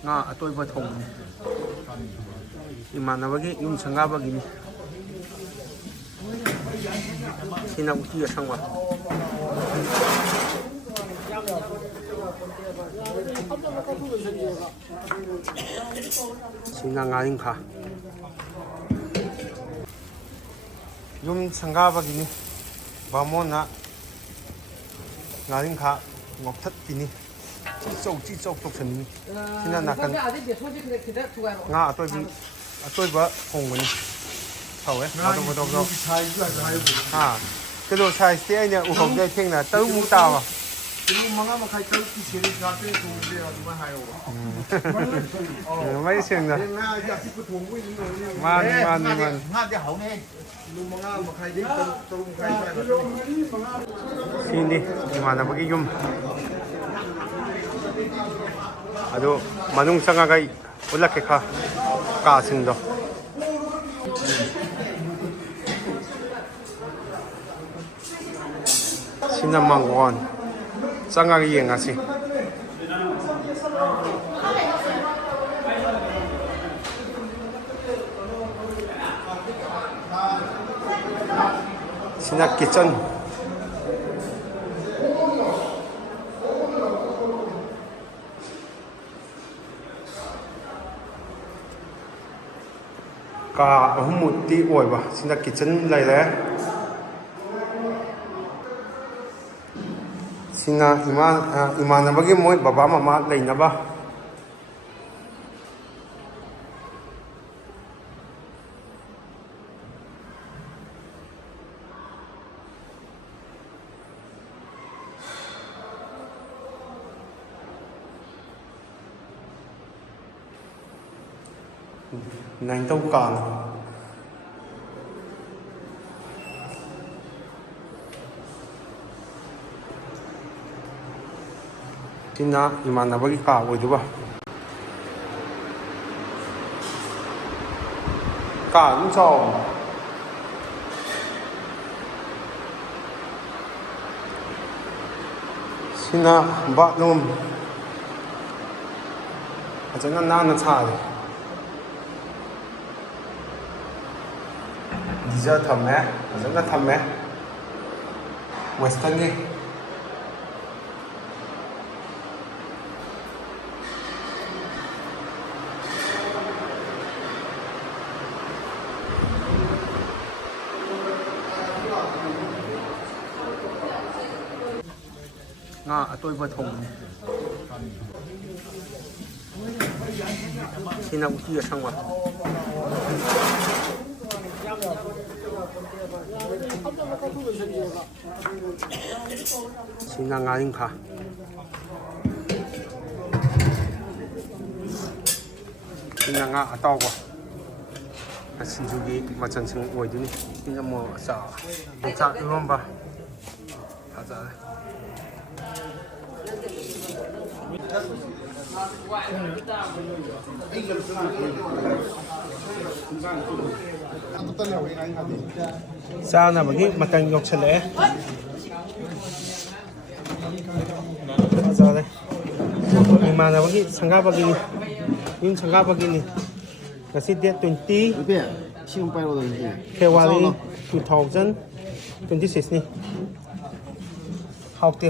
nga atoiba thong imanabagi yum sangabagi ni sina uti asangwa sina ngaring kha yum sangabagi ni bamona ngaring kha ngoktat kini chi chok tok sani sina nakan nga atoiba hongani hawe do ha kedo size te aina u hong dai thengna tau mu ta wa kilo manga ma khai tau ki seri ga te thong de adu ma hayo mai seng na nga ya ti pu thong wi ni man nga de hau ne kilo manga ma khai de tau mu khai sini imana bagi yum ado manung sangagai ulake kha ka singdo sinamangwan sangagi yengasi sina kitchen ka ahumuti oiba sina kitchen laire sina imanabagi moi baba mama leinaba nành tâu còn sina imanabagi ka oiduba ka nu chao sina bathroom ajana na cha de Giza thầm mẹ, rất là thầm mẹ Western đi nga tôi vừa thùng xin ông chia xong rồi sina ngaring kha sina nga ataw ko asinjugi machan sing oiduni sina mo sa romba haza sao nào mà cái mặt cành ngọc sần lẽ giờ đây nhưng mà là cái sangga begini nhưng sangga begini kasih dia 20 February 2026 nih hokti